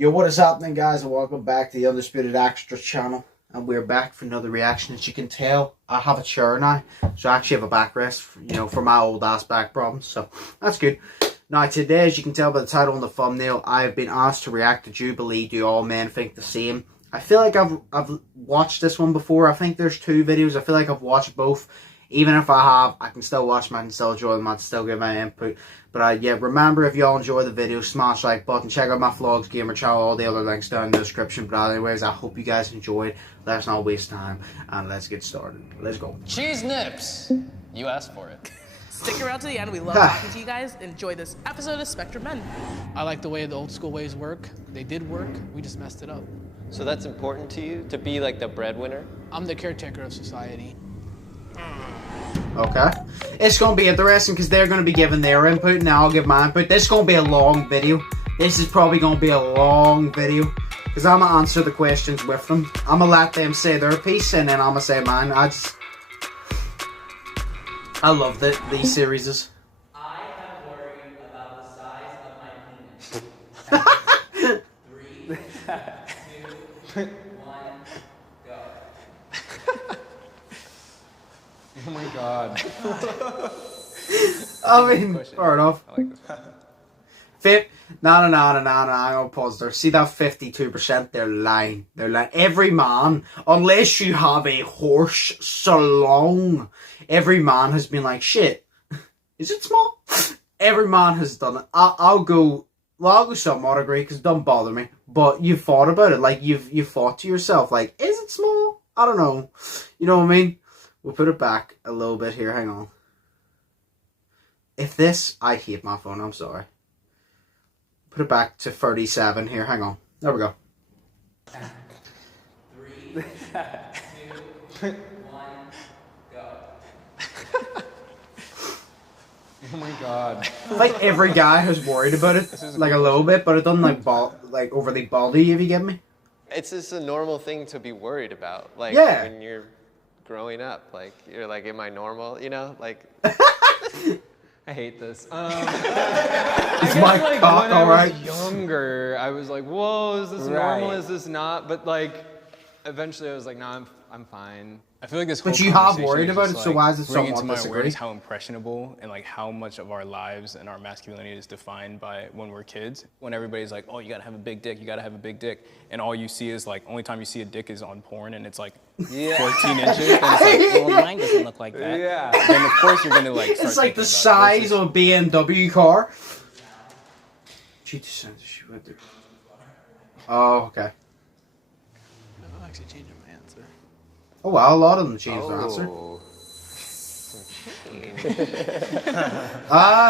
Yo, what is happening, guys, and welcome back to the Undisputed Extras channel. And we're back for another reaction. As you can tell, I have a chair now, so I actually have a backrest, for my old ass back problems. So that's good. Now today, as you can tell by the title and the thumbnail, I have been asked to react to Jubilee. Do all men think the same? I feel like I've watched this one before. I think there's two videos. I feel like I've watched both. Even if I have, I can still watch them, I can still enjoy them, I can still give my input. But yeah, remember, if y'all enjoy the video, smash like button, check out my vlogs, gamer channel, all the other links down in the description. But anyways, I hope you guys enjoyed. Let's not waste time, and let's get started. Let's go. Cheese nips! You asked for it. Stick around to the end. We love talking to you guys. Enjoy this episode of Spectrum Men. I like the way the old school ways work. They did work. We just messed it up. So that's important to you, to be like the breadwinner? I'm the caretaker of society. Okay. It's going to be interesting because they're going to be giving their input and I'll give my input. This is going to be a long video. This is probably going to be a long video because I'm going to answer the questions with them. I'm going to let them say their piece and then I'm going to say mine. I love these series. I have worried about the size of my penis. 3, 2, 1, go. Oh my god. I mean, fair enough. I like this. No, I'm gonna pause there. See that 52%? They're lying. They're lying. Every man, unless you have a horse salon, every man has been like, shit, is it small? Every man has done it. I'll go somewhat agree because it doesn't bother me. But you've thought about it. Like, you've thought to yourself, like, is it small? I don't know. You know what I mean? We'll put it back a little bit here. Hang on. I hate my phone. I'm sorry. Put it back to 37 here. Hang on. There we go. 3, 2, 1, go. Oh my god. Like every guy has worried about it, like a little bit, but it doesn't like overly bother you, if you get me. It's just a normal thing to be worried about. Like, yeah. When you're growing up, like, you're like, am I normal? You know, like... I hate this. It's my like cock, when I alright? was younger, I was like, whoa, is this normal? Is this not? But like, eventually I was like, nah, I'm fine. I feel like this whole But you have conversation worried is about just, it, so why is it bringing somewhat to my disagree? awareness how impressionable and like how much of our lives and our masculinity is defined by when we're kids. When everybody's like, oh, you gotta have a big dick, you gotta have a big dick. And all you see is like, only time you see a dick is on porn and it's like 14 inches. And it's like, well, mine doesn't look like that. Yeah. Then of course you're gonna like start It's like the thinking about it size of a BMW car. She went there. Oh, okay. I'm actually changing my answer. Oh wow, a lot of them changed their answer.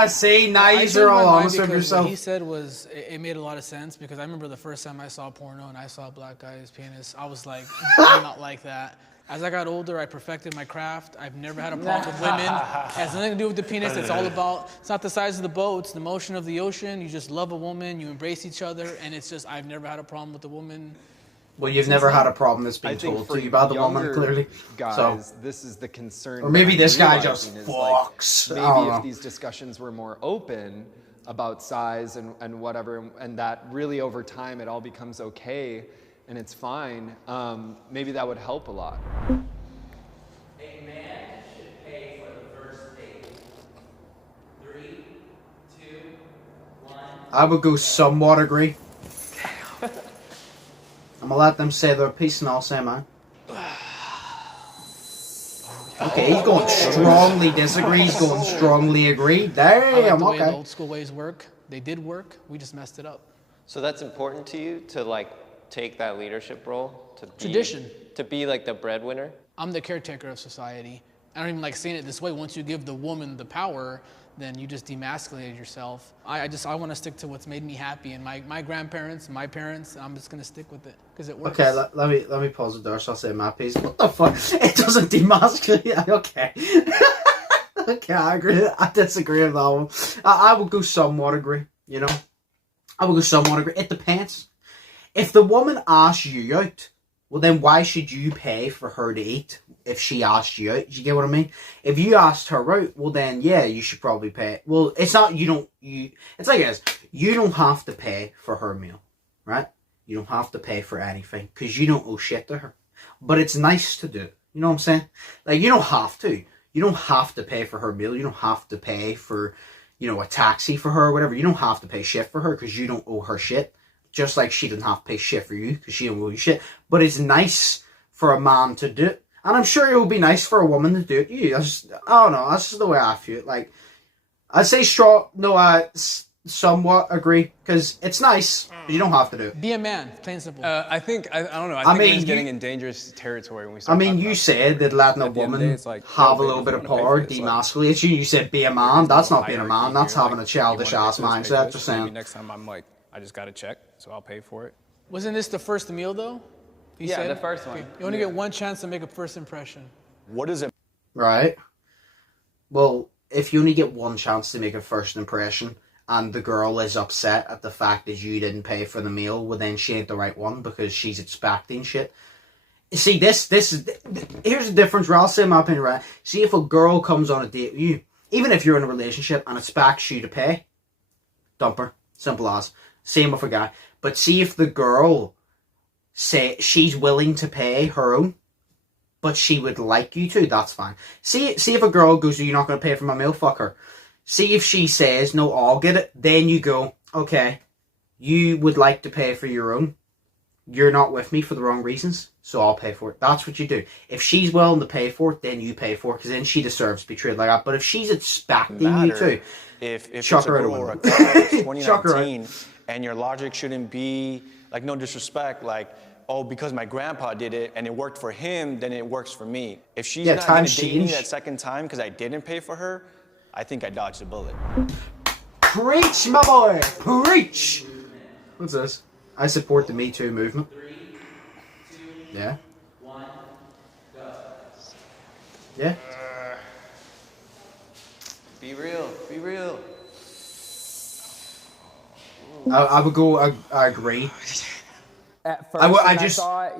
See, now you're all honest with yourself. What he said was, it made a lot of sense because I remember the first time I saw porno and I saw a black guy's penis, I was like, I'm not like that. As I got older, I perfected my craft. I've never had a problem with women. It has nothing to do with the penis. It's all about, it's not the size of the boat, it's the motion of the ocean. You just love a woman, you embrace each other, and it's just, I've never had a problem with a woman. Well, you've never had a problem that's been told to you by the woman, clearly. Guys, so, this is the concern. or maybe this guy realizing just is, fucks. Like, maybe if these discussions were more open about size and whatever, and that really over time it all becomes okay and it's fine, maybe that would help a lot. A man should pay for the first date. 3, 2, 1. I would go somewhat agree. I'm gonna let them say their piece and I'll say mine. Okay, he's going strongly disagree, he's going strongly agree. I like Damn, the way the okay. old school ways work. They did work. We just messed it up. So that's important to you, to like, take that leadership role? To be, Tradition. To be like the breadwinner? I'm the caretaker of society. I don't even like saying it this way. Once you give the woman the power, then you just demasculate yourself. I want to stick to what's made me happy, and my grandparents, my parents, I'm just gonna stick with it because it works. Okay, let me pause it there so I'll say my piece. What the fuck? It doesn't demasculate. Okay. Okay, I agree. I disagree with that one. I would go somewhat agree, you know? I would go somewhat agree. It depends. If the woman asks you out, well then why should you pay for her to eat if she asked you out? You get what I mean? If you asked her out, well then yeah, you should probably pay. Well, it's not, it's like this. You don't have to pay for her meal, right? You don't have to pay for anything because you don't owe shit to her. But it's nice to do. You know what I'm saying? Like, you don't have to. You don't have to pay for her meal. You don't have to pay for, you know, a taxi for her or whatever. You don't have to pay shit for her because you don't owe her shit. Just like she didn't have to pay shit for you because she don't owe you shit. But it's nice for a man to do it. And I'm sure it would be nice for a woman to do it. I don't know. That's just the way I feel. Like, I'd say somewhat agree because it's nice, but you don't have to do it. Be a man, plain and simple. I think I don't know. I think it's getting in dangerous territory when we start. You said that letting a woman have a little bit of power demasculates you. You said be a man. That's not being a man. That's having a childish ass mindset. Just saying. Maybe next time I'm like, I just got to check, so I'll pay for it. Wasn't this the first meal though? You said? The first one. You only get one chance to make a first impression. What is it? Right. Well, if you only get one chance to make a first impression, and the girl is upset at the fact that you didn't pay for the meal, well then she ain't the right one because she's expecting shit. See, this is, here's the difference, I'll say my opinion, right? See, if a girl comes on a date with you, even if you're in a relationship and expects you to pay, dump her. Simple as. Same with a guy. But see if the girl say she's willing to pay her own, but she would like you to, that's fine. See if a girl goes, you're not going to pay for my meal, fuck her. See if she says, no, I'll get it. Then you go, okay, you would like to pay for your own. You're not with me for the wrong reasons, so I'll pay for it. That's what you do. If she's willing to pay for it, then you pay for it, because then she deserves to be treated like that. But if she's expecting you to, if it's chuck a her girl out or a of guy, it's Chuck her 2019, and your logic shouldn't be, like, no disrespect, like, oh, because my grandpa did it and it worked for him, then it works for me. If she's not going to date me that second time because I didn't pay for her, I think I dodged a bullet. Preach, my boy! Preach! What's this? I support the Me Too movement. 3, 2, Yeah? 1, go. Yeah? Be real. Be real. I would go, I agree. At first, I thought,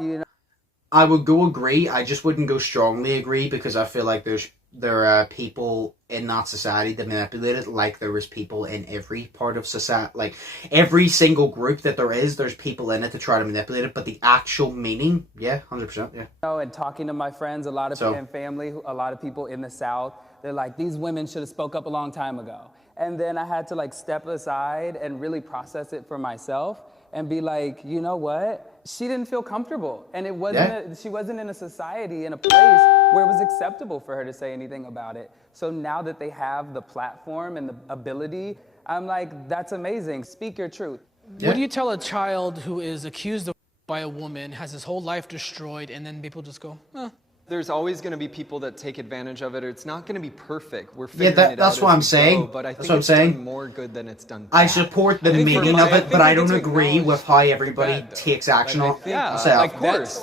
I would go agree. I just wouldn't go strongly agree because I feel like there are people in that society that manipulate it, like there is people in every part of society, like every single group that there is, there's people in it to try to manipulate it, but the actual meaning, yeah, 100%, yeah. And talking to my friends, a lot of and family, a lot of people in the South, they're like, these women should have spoke up a long time ago. And then I had to like step aside and really process it for myself and be like, you know what? She didn't feel comfortable, and it wasn't. She wasn't in a society, in a place where it was acceptable for her to say anything about it. So now that they have the platform and the ability, I'm like, that's amazing. Speak your truth. What do you tell a child who is accused of by a woman, has his whole life destroyed, and then people just go, eh? There's always going to be people that take advantage of it, or it's not going to be perfect. We're figuring it out. That's what I'm saying. But I think it's done more good than it's done bad. I support the meaning of it, but I don't agree with how everybody takes action on it. Like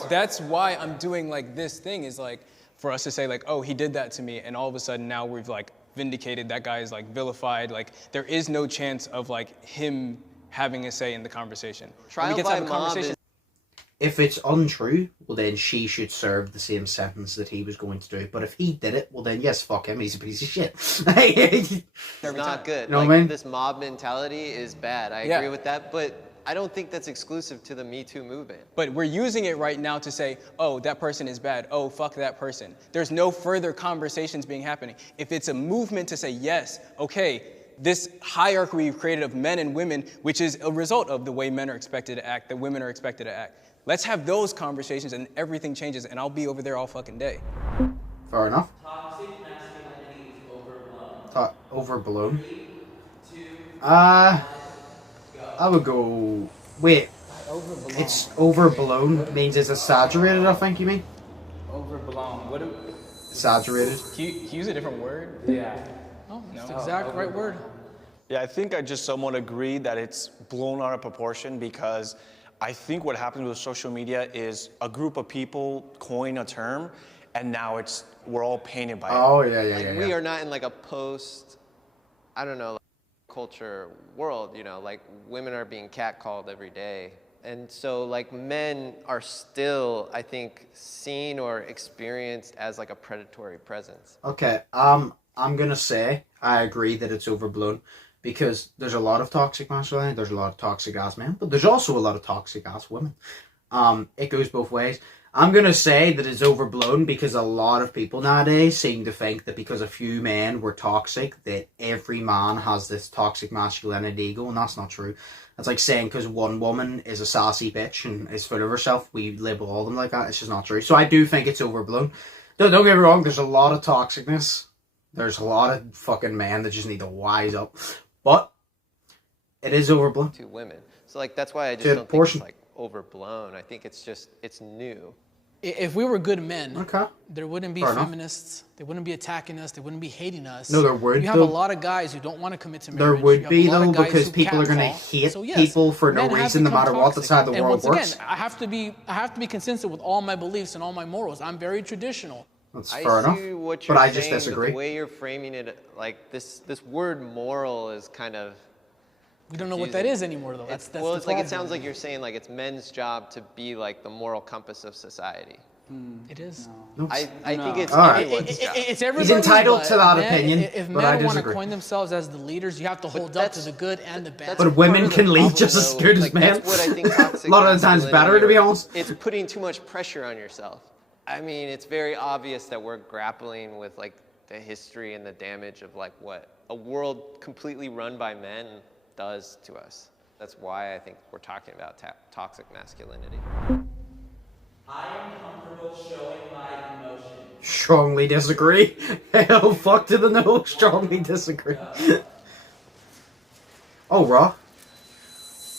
that's why I'm doing like this thing is like for us to say like, oh, he did that to me, and all of a sudden now we've like vindicated that guy is like vilified. Like there is no chance of like him having a say in the conversation. Trial by mob is If it's untrue, well then she should serve the same sentence that he was going to do. But if he did it, well then yes, fuck him, he's a piece of shit. It's not good. You know what I mean? This mob mentality is bad. I agree with that, but I don't think that's exclusive to the Me Too movement. But we're using it right now to say, oh, that person is bad. Oh, fuck that person. There's no further conversations being happening. If it's a movement to say, yes, okay, this hierarchy we've created of men and women, which is a result of the way men are expected to act, that women are expected to act. Let's have those conversations and everything changes, and I'll be over there all fucking day. Fair enough. Toxic masculinity is overblown. Overblown? 3, 2, I would go... Wait. Overblown. It's overblown means it's exaggerated, I think you mean? Overblown. What? Exaggerated. Can you use a different word? Yeah. Oh, that's the exact right word. Yeah, I think I just somewhat agree that it's blown out of proportion because I think what happens with social media is a group of people coin a term, and now we're all painted by it. Oh, yeah. We are not in like a post, I don't know, like culture world, you know, like women are being catcalled every day. And so like men are still, I think, seen or experienced as like a predatory presence. Okay, I'm gonna say I agree that it's overblown because there's a lot of toxic masculinity, there's a lot of toxic ass men, but there's also a lot of toxic ass women. It goes both ways. I'm going to say that it's overblown because a lot of people nowadays seem to think that because a few men were toxic, that every man has this toxic masculinity ego, and that's not true. That's like saying because one woman is a sassy bitch and is full of herself, we label all of them like that. It's just not true. So I do think it's overblown. Don't get me wrong, there's a lot of toxicness. There's a lot of fucking men that just need to wise up. But it is overblown. To women. So like that's why I just don't think it's like overblown. I think it's just, it's new. If we were good men, okay, there wouldn't be feminists. They wouldn't be attacking us. They wouldn't be hating us. No, there would. You have a lot of guys who don't want to commit to marriage. There would be though, because people are going to hate people for no reason, no matter what the side of the world works. Again, I have to be consistent with all my beliefs and all my morals. I'm very traditional. That's fair enough. See what you're but saying, I just disagree. The way you're framing it, like this word moral is kind of. We don't know what that is anymore, though. That's well, it's like it sounds like you're saying like it's men's job to be like the moral compass of society. It is. No. I think it's everyone's job. It's everybody's. He's entitled to that opinion, if but I men want disagree. to coin themselves as the leaders, you have to hold up to the good and the bad. But women can lead just as good as men. That's what I think toxic a lot of the times better, to be honest. It's putting too much pressure on yourself. I mean, it's very obvious that we're grappling with like the history and the damage of like what a world completely run by men does to us. That's why I think we're talking about toxic masculinity. I am comfortable showing my emotions. Strongly disagree. Hell, fuck to the no. Strongly disagree. Oh, raw.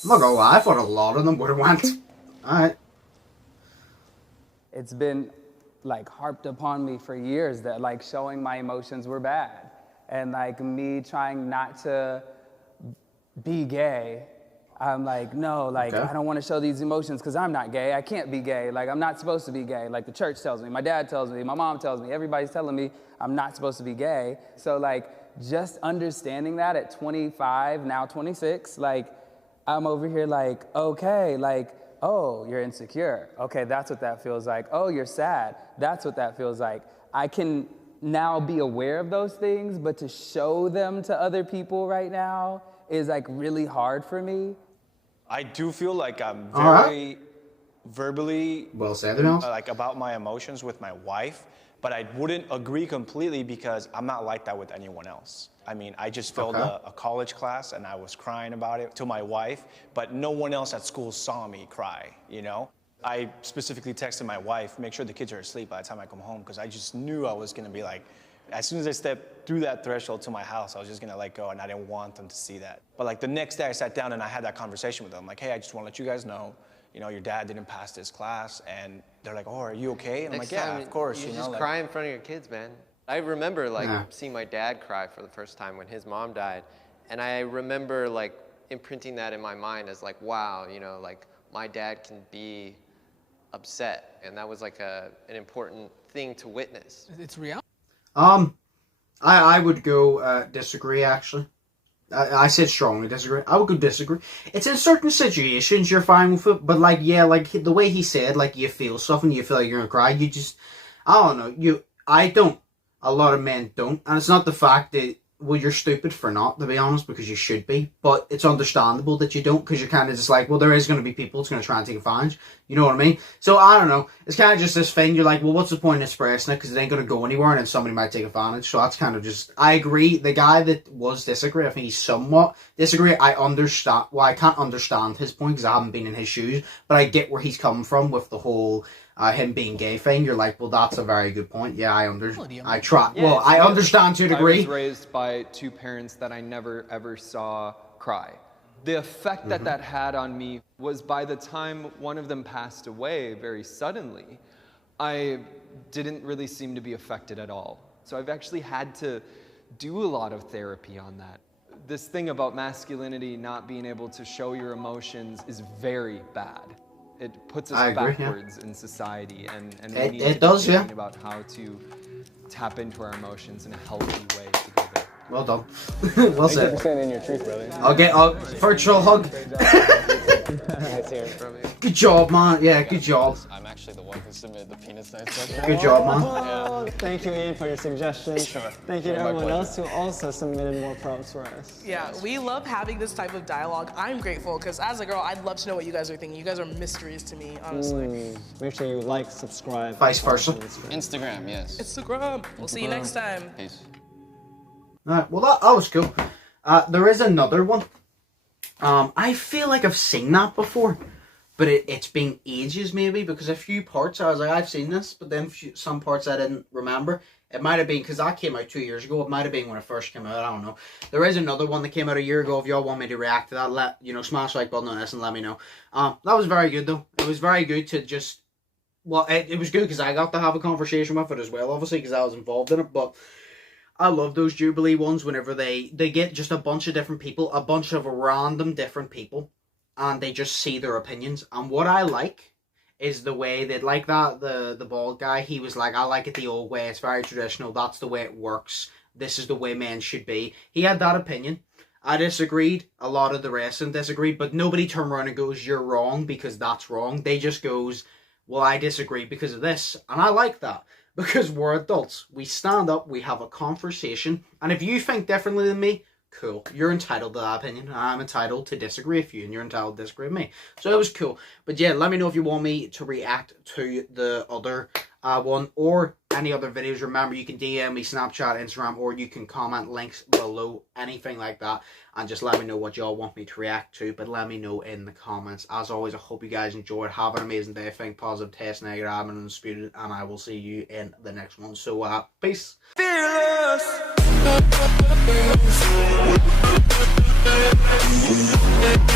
I'm not gonna lie, I thought a lot of them would have went. Alright. It's been like harped upon me for years that like showing my emotions were bad. And like me trying not to be gay, I'm like, no, like I don't want to show these emotions because I'm not gay. I can't be gay. Like I'm not supposed to be gay. Like the church tells me, my dad tells me, my mom tells me, everybody's telling me I'm not supposed to be gay. So like just understanding that at 25, now 26, like I'm over here like, okay, like, oh, you're insecure. Okay, that's what that feels like. Oh, you're sad. That's what that feels like. I can now be aware of those things, but to show them to other people right now is like really hard for me. I do feel like I'm very verbally well said, like about my emotions with my wife, but I wouldn't agree completely because I'm not like that with anyone else. I mean, I just failed a college class and I was crying about it to my wife, but no one else at school saw me cry, you know? I specifically texted my wife, make sure the kids are asleep by the time I come home, because I just knew I was gonna be like, as soon as I stepped through that threshold to my house, I was just gonna let go and I didn't want them to see that. But like the next day I sat down and I had that conversation with them, like, hey, I just wanna let you guys know, you know, your dad didn't pass this class, and they're like, oh, are you okay? And I'm like, yeah, of course. You know, just like, cry in front of your kids, man. I remember like seeing my dad cry for the first time when his mom died, and I remember like imprinting that in my mind as like, wow, you know, like my dad can be upset, and that was like an important thing to witness. It's real. I would go disagree actually. I said strongly disagree. I would go disagree. It's in certain situations you're fine with it, but like like the way he said, like you feel something, you feel like you're gonna cry. You just, I don't know. I don't. A lot of men don't, and it's not the fact that you're stupid for not, to be honest, because you should be. But it's understandable that you don't, because you're kind of just like, well, there is going to be people that's going to try and take advantage. You know what I mean? So I don't know. It's kind of just this thing. You're like, well, what's the point in expressing it? Because it ain't going to go anywhere, and then somebody might take advantage. So that's kind of just. I agree. The guy that was disagree, I think he's somewhat disagree. I understand. Well, I can't understand his point because I haven't been in his shoes, but I get where he's coming from with the whole. Him being gay thing, you're like, well, that's a very good point. Yeah, I understand. I try. Yeah, well, I understand to a degree. I was raised by two parents that I never ever saw cry. The effect that that had on me was by the time one of them passed away very suddenly, I didn't really seem to be affected at all. So I've actually had to do a lot of therapy on that. This thing about masculinity not being able to show your emotions is very bad. It puts us backwards in society, and we need to be thinking about how to tap into our emotions in a healthy way together. Well done. Well said. Thank you for standing in your truth, brother. I'll get a virtual hug. Nice hearing from you. Good job, man. Yeah, good job. I'm actually the one who submitted the penis size question. Good job, man. Oh, thank you, Ian, for your suggestion. Sure. Thank you to everyone else who also submitted more prompts for us. Yeah, we love having this type of dialogue. I'm grateful because as a girl, I'd love to know what you guys are thinking. You guys are mysteries to me, honestly. Make sure you like, subscribe. Vice versa. Instagram, yes. Instagram. We'll see you next time. Peace. Alright, well that was cool. There is another one. I feel like I've seen that before, but it's been ages maybe, because a few parts I was like, I've seen this, but then some parts I didn't remember. It might have been because that came out 2 years ago. It might have been when it first came out. I don't know. There is another one that came out a year ago. If y'all want me to react to that, smash the like button on this and let me know. That was very good though. It was very good to just, well, it was good because I got to have a conversation with it as well, obviously, because I was involved in it. But I love those Jubilee ones whenever they get just a bunch of different people, a bunch of random different people, and they just see their opinions. And what I like is the way that, like that, the bald guy, he was like, I like it the old way, it's very traditional, that's the way it works, this is the way men should be. He had that opinion. I disagreed, a lot of the rest of them disagreed, but nobody turned around and goes, you're wrong because that's wrong. They just goes, well, I disagree because of this. And I like that, because we're adults. We stand up, we have a conversation, and if you think differently than me, cool. You're entitled to that opinion. I'm entitled to disagree with you, and you're entitled to disagree with me. So it was cool. But yeah, let me know if you want me to react to the other one or any other videos. Remember, you can DM me, Snapchat, Instagram, or you can comment links below, anything like that, and just let me know what y'all want me to react to. But let me know in the comments. As always, I hope you guys enjoyed. Have an amazing day. Think positive, test negative, I'm Undisputed, and I will see you in the next one. So peace. Fearless.